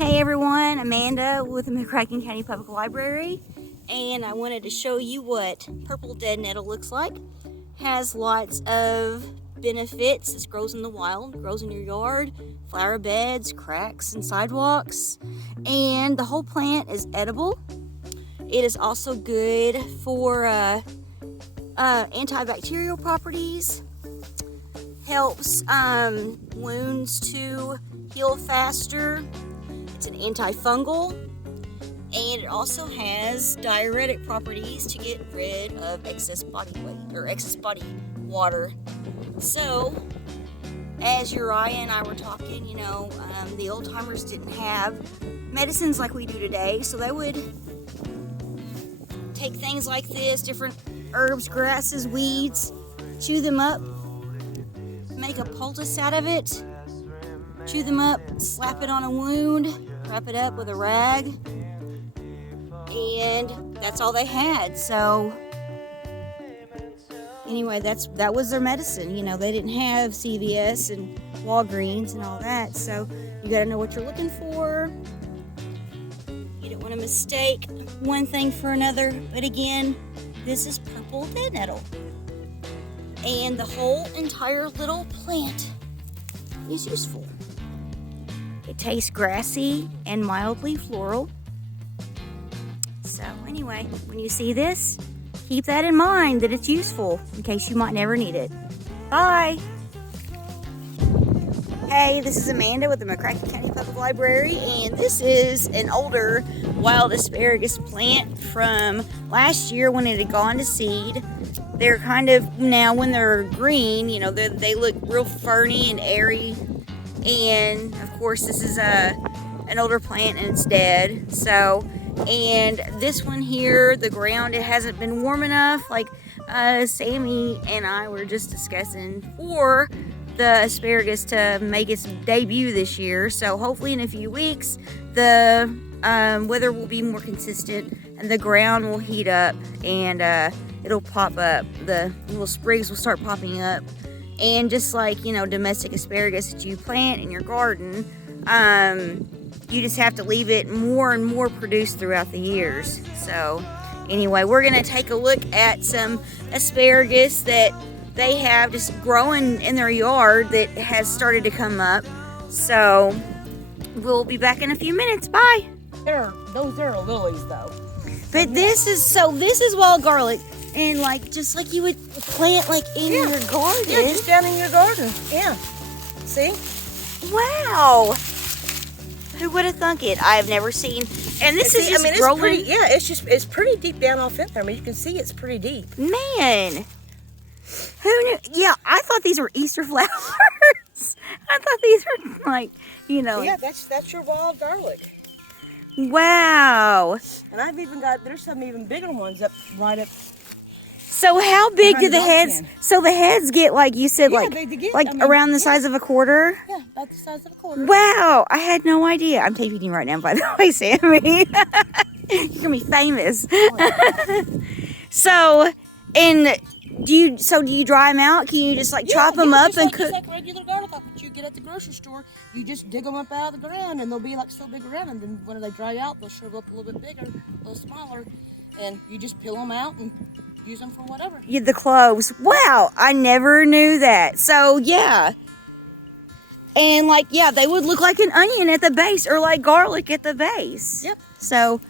Hey everyone, Amanda with the McCracken County Public Library, and I wanted to show you what purple dead nettle looks like. Has lots of benefits. This grows in the wild, grows in your yard, flower beds, cracks, and sidewalks, and the whole plant is edible. It is also good for antibacterial properties, helps wounds to heal faster. It's an antifungal, and it also has diuretic properties to get rid of excess body weight or excess body water. So, as Uriah and I were talking, the old timers didn't have medicines like we do today, so they would take things like this, different herbs, grasses, weeds, chew them up, make a poultice out of it, chew them up, slap it on a wound, wrap it up with a rag, and that's all they had. So anyway, that was their medicine. They didn't have CVS and Walgreens and all that, so you got to know what you're looking for. You don't want to mistake one thing for another. But again, this is purple dead nettle, and the whole entire little plant is useful. It tastes grassy and mildly floral. So anyway, when you see this, keep that in mind that it's useful in case you might never need it. Bye! Hey, this is Amanda with the McCracken County Public Library, and this is an older wild asparagus plant from last year when it had gone to seed. They're kind of, now when they're green, they look real ferny and airy. And of course this is an older plant and it's dead. So, and this one here, the ground, it hasn't been warm enough, like Sammy and I were just discussing, for the asparagus to make its debut this year. So hopefully in a few weeks the weather will be more consistent and the ground will heat up, and it'll pop up. The little sprigs will start popping up. And just like, domestic asparagus that you plant in your garden, you just have to leave it more and more produced throughout the years. So anyway, we're going to take a look at some asparagus that they have just growing in their yard that has started to come up. So we'll be back in a few minutes. Bye. Those are lilies though. But this is wild garlic. And just like you would plant in your garden. Yeah, just down in your garden. Yeah. See? Wow. Who would have thunk it? I have never seen. And this is just growing. It's pretty deep down off in there. You can see it's pretty deep. Man. Who knew? Yeah, I thought these were Easter flowers. I thought these were Yeah, that's your wild garlic. Wow. And I've even there's some even bigger ones right up. So how big do the heads? So the heads get, like you said, around the size of a quarter? Yeah, about the size of a quarter. Wow, I had no idea. I'm taping you right now, by the way, Sammy. You're gonna be famous. So, do you dry them out? Can you just chop them up and cook? Just like regular garlic that you get at the grocery store. You just dig them up out of the ground, and they'll be so big around, and then when they dry out, they'll shrivel up a little bit bigger, a little smaller, and you just peel them out and use them for whatever. Yeah, the cloves. Wow, I never knew that. So yeah, and they would look like an onion at the base, or like garlic at the base. Yep. So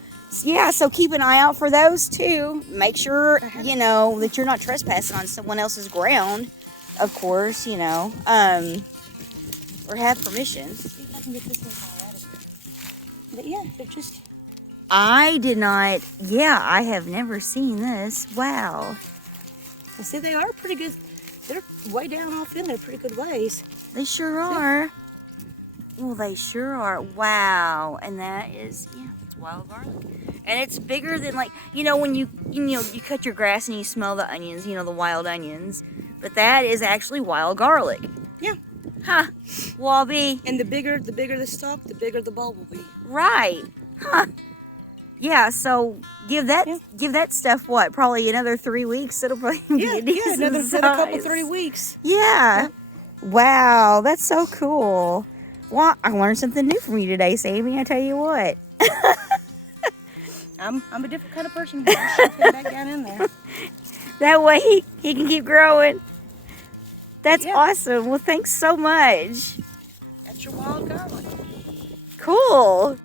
yeah, so keep an eye out for those too. Make sure that you're not trespassing on someone else's ground, of course. Or have permission. See if I can get this one out of here. But yeah, they're just. I did not. Yeah, I have never seen this. Wow. You see, they are pretty good. They're way down off in there, pretty good ways. They sure are. Well, they sure are. Wow. And that is, it's wild garlic. And it's bigger than when you cut your grass and you smell the onions, the wild onions. But that is actually wild garlic. Yeah. Huh. Wallaby. And the bigger the stalk, the bigger the bulb will be. Right. Huh. Yeah, so give that stuff probably another 3 weeks. It'll probably be a decent another size. couple 3 weeks. Yeah. Wow, that's so cool. Well, I learned something new from you today, Sammy. I tell you what. I'm a different kind of person. I should put that down in there. That way he can keep growing. That's Yeah. awesome. Well, thanks so much. That's your wild garlic. Cool.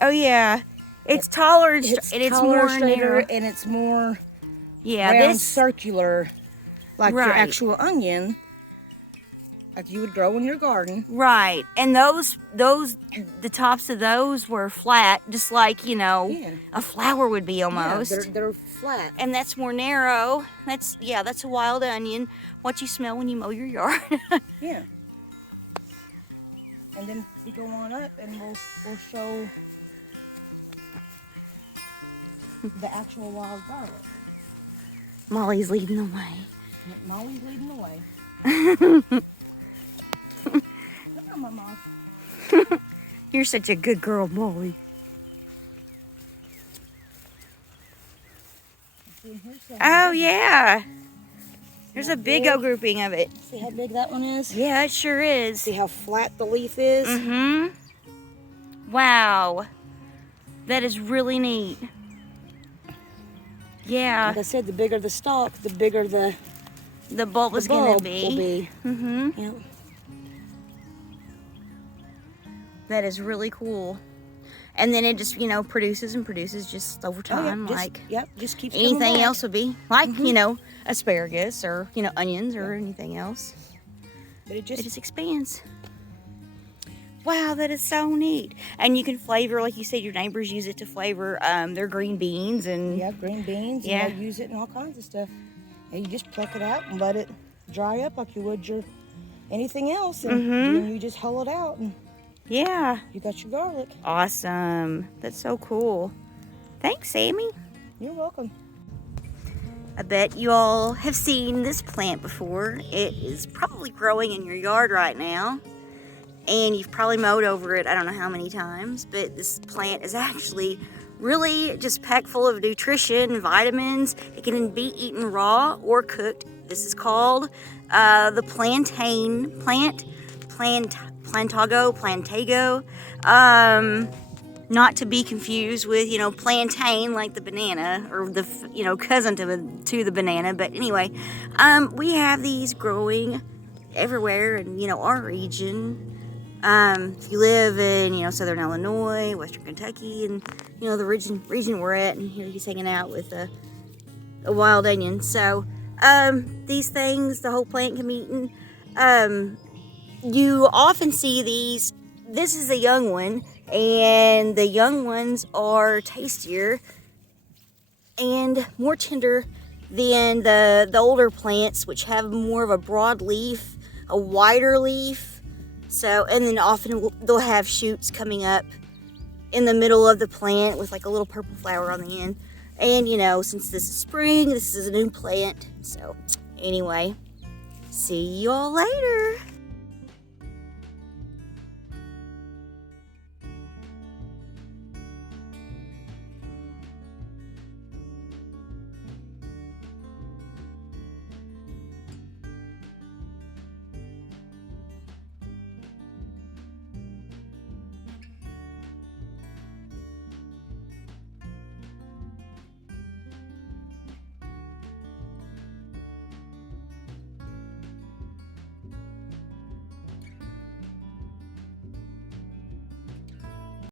Oh yeah, it's taller and It's it's taller, more straighter, narrow. and it's more Yeah, round, this circular, like your Right. actual onion, like you would grow in your garden. right, and those the tops of those were flat, just like Yeah. a flower would be almost. Yeah, they're flat. And that's more narrow. That's a wild onion. What you smell when you mow your yard. Yeah. And then we go on up, and we'll show the actual wild garlic. Molly's leading the way. Molly's leading the way. Come on, Mom. You're such a good girl, Molly. See, here's some- Oh yeah. There's a big old grouping of it. See how big that one is? Yeah, it sure is. See how flat the leaf is? Mm-hmm. Wow. That is really neat. Yeah. Like I said, the bigger the stalk, the bigger the bulb is gonna bulb be. will be. Mm-hmm. Yep. That is really cool. And then it just, produces and produces just over time, just keeps coming anything back. else would be. Like, asparagus or, onions or anything else. But It just expands. Wow, that is so neat. And you can flavor, like you said, your neighbors use it to flavor their green beans and green beans. Yeah. And they'll use it in all kinds of stuff. And you just pluck it out and let it dry up like you would your anything else. And then you just hull it out and yeah. you got your garlic. Awesome. That's so cool. Thanks, Sammy. You're welcome. I bet you all have seen this plant before. It is probably growing in your yard right now. And you've probably mowed over it, I don't know how many times, but this plant is actually really just packed full of nutrition and vitamins. It can be eaten raw or cooked. This is called the plantain plant, plantago. Not to be confused with, plantain like the banana or the, cousin to the banana. But anyway, we have these growing everywhere in, our region. If you live in, southern Illinois, western Kentucky, and, the region we're at, and here he's hanging out with a wild onion. So, these things, the whole plant can be eaten. You often see these. This is a young one, and the young ones are tastier and more tender than the older plants, which have more of a broad leaf, a wider leaf. So, and then often they'll have shoots coming up in the middle of the plant with like a little purple flower on the end. And, since this is spring, this is a new plant. So, anyway, see you all later.